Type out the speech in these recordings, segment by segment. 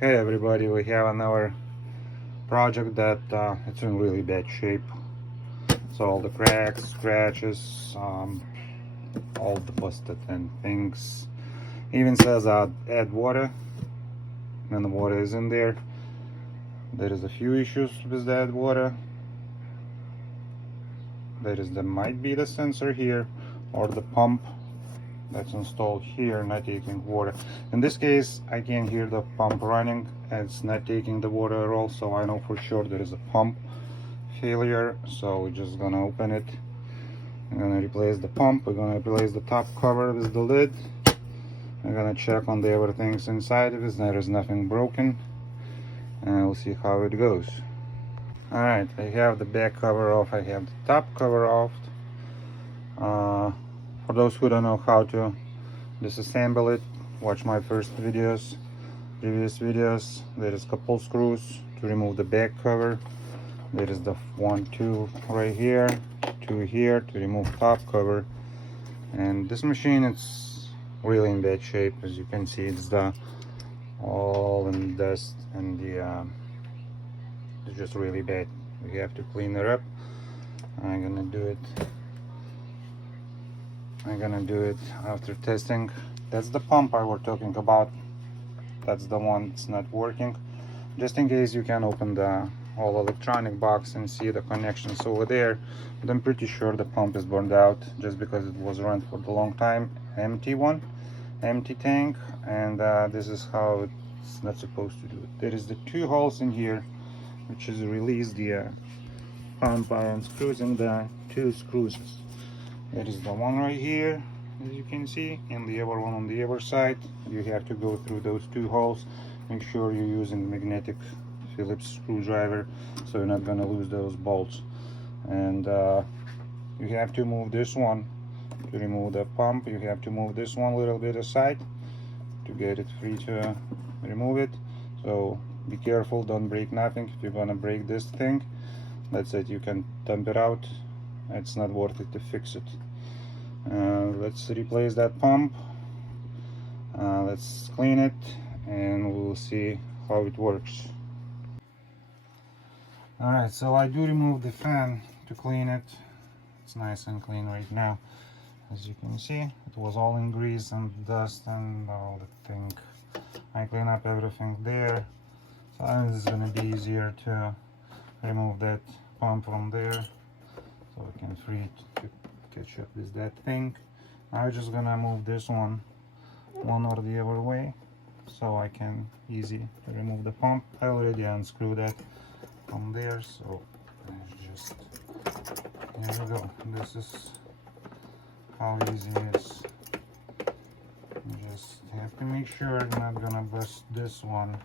Hey everybody, we have another project that it's in really bad shape. So all the cracks, scratches, all the busted and things. Even says add water, and the water is in there. There is a few issues with that water. There might be the sensor here or the pump that's installed here not taking water. In this case, I can hear the pump running and it's not taking the water at all, so I know for sure there is a pump failure. So we're just gonna open it. I'm gonna replace the pump. We're gonna replace the top cover with the lid. I'm gonna check on the everything's inside of it. There is nothing broken, and we'll see how it goes. All right, I have the back cover off. I have the top cover off. For those who don't know how to disassemble it, watch my previous videos. There is a couple screws to remove the back cover. There is the 1, 2 right here, 2 here to remove top cover. And this machine, it's really in bad shape. As you can see, it's all in dust, and it's just really bad. We have to clean it up. I'm gonna do it after testing. That's the pump I was talking about. That's the one that's not working. Just in case, you can open the whole electronic box and see the connections over there, but I'm pretty sure the pump is burned out just because it was run for a long time. Empty tank, and this is how it's not supposed to do it. There is the 2 holes in here, which is release the pump iron screws, and the 2 screws. There is the one right here, as you can see, and the other one on the other side. You have to go through those 2 holes. Make sure you're using magnetic Phillips screwdriver, so you're not gonna lose those bolts. And you have to move this one to remove the pump. You have to move this one a little bit aside to get it free to remove it. So be careful, don't break nothing. If you're gonna break this thing, that's it, you can dump it out. It's not worth it to fix it. Let's replace that pump. Let's clean it, and we'll see how it works. Alright, so I do remove the fan to clean it. It's nice and clean right now. As you can see, it was all in grease and dust and all the thing. I clean up everything there. So this is gonna be easier to remove that pump from there, so I can free it to catch up with that thing. I'm just gonna move this one or the other way, so I can easy to remove the pump. I already unscrewed that from there, so just here we go. This is how easy it is. You just have to make sure you're not gonna bust this one.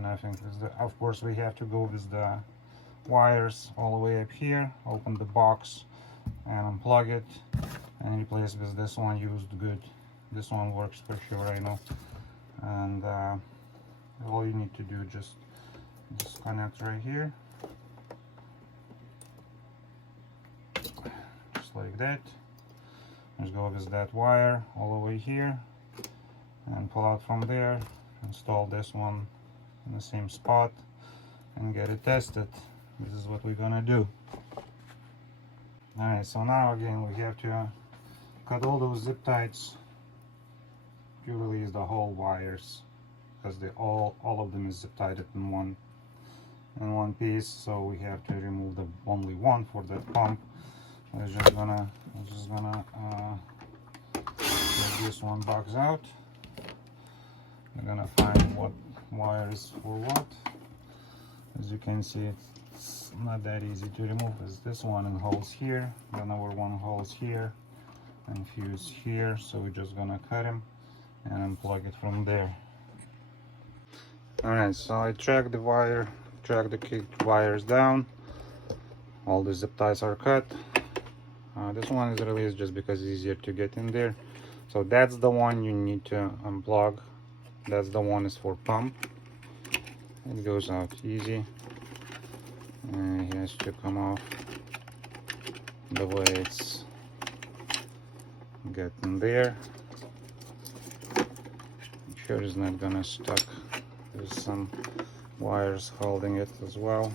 Nothing. Of course, we have to go with the wires all the way up here. Open the box and unplug it, and replace with this one used good. This one works for sure, I know. And all you need to do just disconnect right here, just like that. Just go with that wire all the way here and pull out from there. Install this one in the same spot and get it tested. This is what we're gonna do. Alright, so now again we have to cut all those zip ties to release the whole wires, because they all of them is zip tied in one piece. So we have to remove the only one for the pump. We're just gonna take this one box out. We're gonna find what wire is for what. As you can see, it's not that easy to remove. There's this one and holes here, another one holes here, and fuse here. So we're just gonna cut him and unplug it from there. Alright, so I track the key wires down. All the zip ties are cut. This one is released just because it's easier to get in there. So that's the one you need to unplug. That's the one is for pump. It goes out easy, and it has to come off the way it's getting there. Make sure it's not gonna stuck There's some wires holding it as well.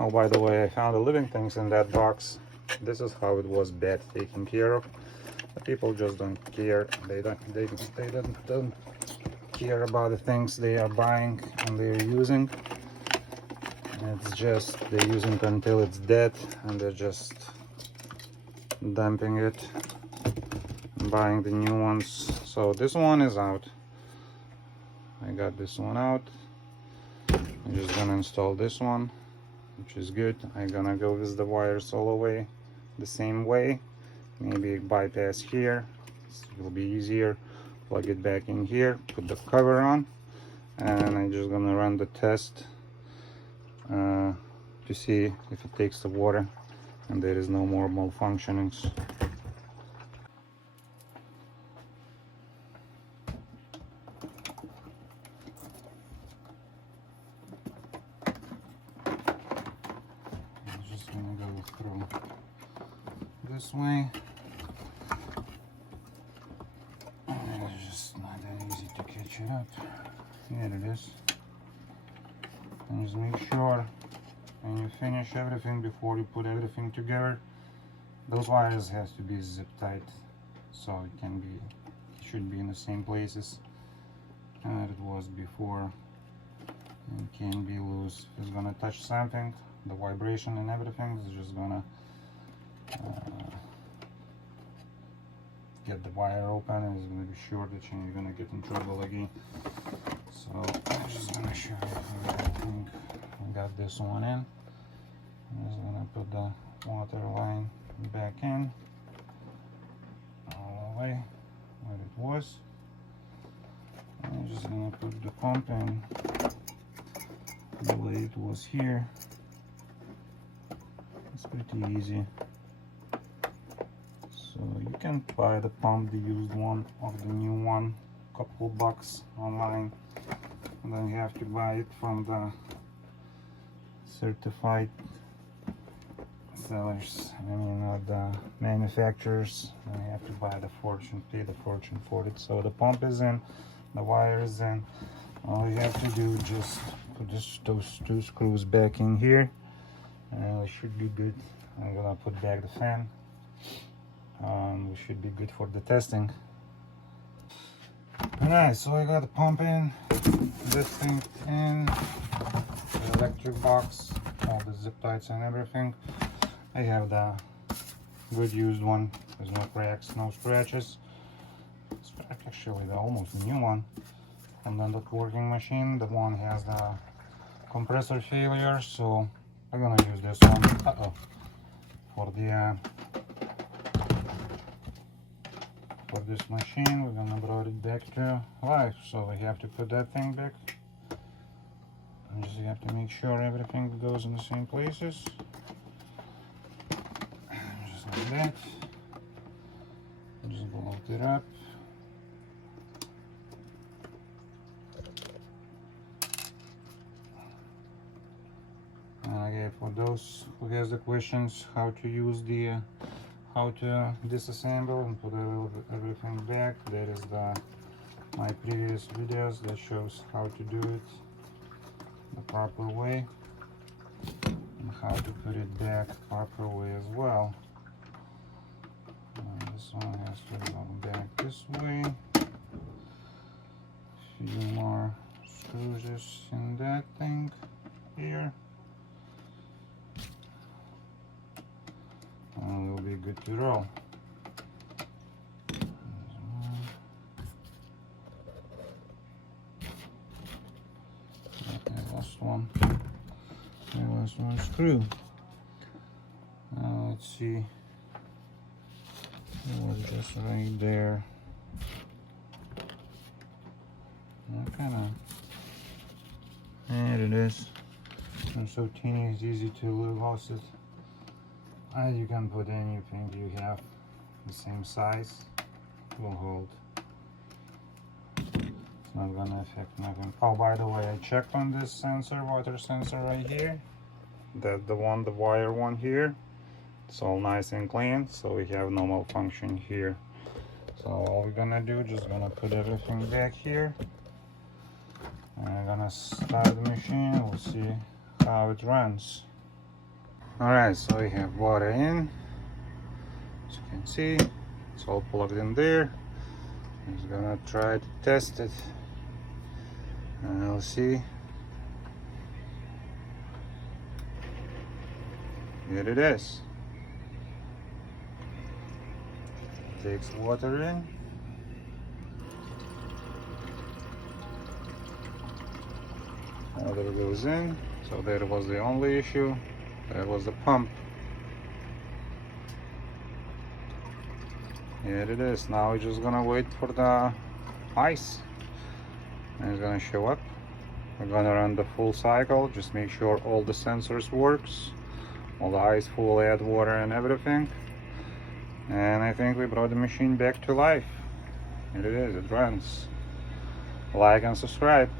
Oh, by the way, I found the living things in that box. This is how it was bad taken care of. The people just don't care. They don't care about the things they are buying and they're using. It's just they're using it until it's dead, and they're just dumping it and buying the new ones. So this one is out. I got this one out. I'm just gonna install this one, which is good. I'm gonna go with the wires all the way the same way. Maybe bypass here, it will be easier. Plug it back in here, put the cover on, and I'm just gonna run the test to see if it takes the water and there is no more malfunctionings. I'm just gonna go through this way. It's just not that easy to catch it up. Here it is. And just make sure when you finish everything, before you put everything together, those wires has to be zip tight, so it should be in the same places that it was before. It can't be loose. If it's gonna touch something, the vibration and everything is just gonna get the wire open, and it's gonna be shortage and you're gonna get in trouble again. So I'm just gonna show you everything. I got this one in. I'm just gonna put the water line back in all the way where it was. I'm just gonna put the pump in the way it was here. It's pretty easy. So you can buy the pump, the used one or the new one, couple bucks online, and then you have to buy it from the certified sellers, I mean the manufacturers, and you have to buy the fortune, pay the fortune for it. So the pump is in, the wire is in. All you have to do is just put those two screws back in here, and it should be good. I'm gonna put back the fan. We should be good for the testing. Alright, so I got the pump in, this thing in, the electric box, all the zip ties and everything. I have the good used one. There's no cracks, no scratches. It's actually the almost new one. And then the working machine, the one has the compressor failure, so I'm gonna use this one for this machine. We're gonna bring it back to life, so we have to put that thing back. And just have to make sure everything goes in the same places. Just like that. Just bolt it up. And again, for those who has the questions how to use the how to disassemble and put everything back, there is my previous videos that shows how to do it the proper way and how to put it back proper way as well. This one has to go back this way. A few more screws in that thing here. And we'll be good to roll. Okay, last one. Okay, last one screw. Now let's see. It was just right there. There it is. It's so teeny, it's easy to lose it. And you can put anything you have the same size, it will hold. It's not gonna affect nothing. Oh, by the way, I checked on this sensor, water sensor right here. That the wire one here. It's all nice and clean, so we have no malfunction here. So all we're gonna do, just gonna put everything back here. And I'm gonna start the machine, we'll see how it runs. Alright, so we have water in. As you can see, it's all plugged in there. I'm just gonna try to test it. And we'll see. Here it is. Takes water in. Water goes in. So there was the only issue. There was the pump. Here it is. Now we're just gonna wait for the ice. And it's gonna show up. We're gonna run the full cycle. Just make sure all the sensors works. All the ice full, add water and everything. And I think we brought the machine back to life. Here it is, it runs. Like and subscribe.